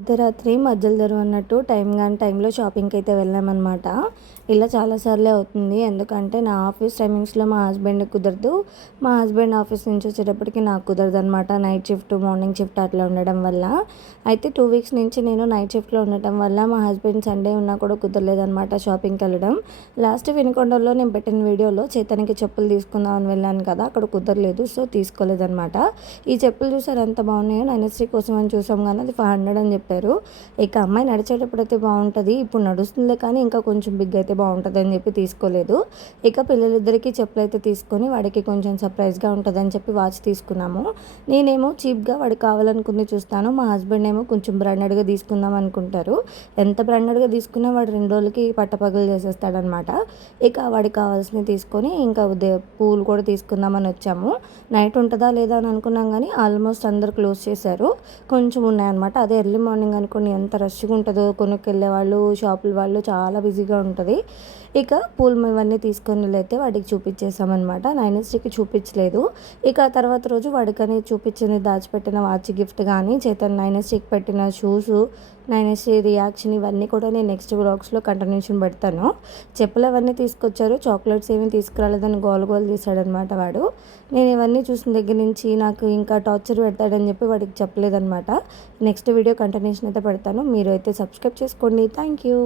అర్ధరాత్రి మధ్యలో దరువు అన్నట్టు టైం గాని టైంలో షాపింగ్కి అయితే వెళ్ళామన్నమాట. ఇలా చాలాసార్లే అవుతుంది. ఎందుకంటే నా ఆఫీస్ టైమింగ్స్లో మా హస్బెండ్ కుదరదు. మా హస్బెండ్ ఆఫీస్ నుంచి వచ్చేటప్పటికి నాకు కుదరదు అనమాట. నైట్ షిఫ్ట్ మార్నింగ్ షిఫ్ట్ అట్లా ఉండడం వల్ల అయితే 2 వీక్స్ నుంచి నేను నైట్ షిఫ్ట్లో ఉండటం వల్ల మా హస్బెండ్ సండే ఉన్నా కూడా కుదరలేదనమాట షాపింగ్కి వెళ్ళడం. లాస్ట్ వినుకొండలో నేను పెట్టిన వీడియోలో చేతనికి చెప్పులు తీసుకుందామని వెళ్ళాను కదా, అక్కడ కుదరలేదు. సో తీసుకోలేదనమాట. ఈ చెప్పులు చూసారు ఎంత బాగున్నాయో. నైనశ్రీ కోసం అని చూసాం కానీ అది 500 అని చెప్పారు. ఇక అమ్మాయి నడిచేటప్పుడు అయితే బాగుంటుంది, ఇప్పుడు నడుస్తుందే కానీ ఇంకా కొంచెం బిగ్ అయితే బాగుంటుంది అని చెప్పి తీసుకోలేదు. ఇక పిల్లలిద్దరికీ చెప్పులు అయితే తీసుకొని వాడికి కొంచెం సర్ప్రైజ్గా ఉంటుందని చెప్పి వాచ్ తీసుకున్నాము. నేనేమో చీప్గా వాడికి కావాలనుకుంది చూస్తాను, మా హస్బెండ్ ఏమో కొంచెం బ్రాండెడ్గా తీసుకుందాం అనుకుంటారు. ఎంత బ్రాండెడ్గా తీసుకున్నా వాడు 2 రోజులకి పట్టపగలు చేసేస్తాడనమాట. ఇక వాడికి కావాల్సినవి తీసుకొని ఇంకా పూలు కూడా తీసుకుందామని వచ్చాము. నైట్ ఉంటుందా లేదా అని అనుకున్నాం కానీ ఆల్మోస్ట్ అందరు క్లోజ్ చేశారు. కొంచెం ఉన్నాయన్నమాట. అదే ఎర్లీ మార్నింగ్ అనుకుని ఎంత రష్గా ఉంటుందో, కొనుక్కెళ్ళే వాళ్ళు షాపుల వాళ్ళు చాలా బిజీగా ఉంటుంది. ఇక పూలు ఇవన్నీ తీసుకొని అయితే వాడికి చూపించేసామన్నమాట. నైనశ్రీకి చూపించలేదు. ఇక తర్వాత రోజు వాడికని చూపించింది దాచిపెట్టిన వాచ్ గిఫ్ట్ కానీ చేతన్ నైనశ్రీకి పెట్టిన షూస్, నైనశ్రీ రియాక్షన్ ఇవన్నీ కూడా నేను నెక్స్ట్ వ్లాగ్స్లో కంటిన్యూషన్ పెడతాను. చెప్పులు అవన్నీ తీసుకొచ్చారు, చాక్లెట్స్ ఏమీ తీసుకురాలేదని గోల గోల తీసాడనమాట వాడు. నేను ఇవన్నీ చూసిన దగ్గర నుంచి నాకు ఇంకా టార్చర్ పెడతాడని చెప్పి వాడికి చెప్పలేదనమాట. నెక్స్ట్ వీడియో కంటిన్యూషన్ అయితే పెడతాను. మీరు అయితే సబ్స్క్రైబ్ చేసుకోండి. Thank you.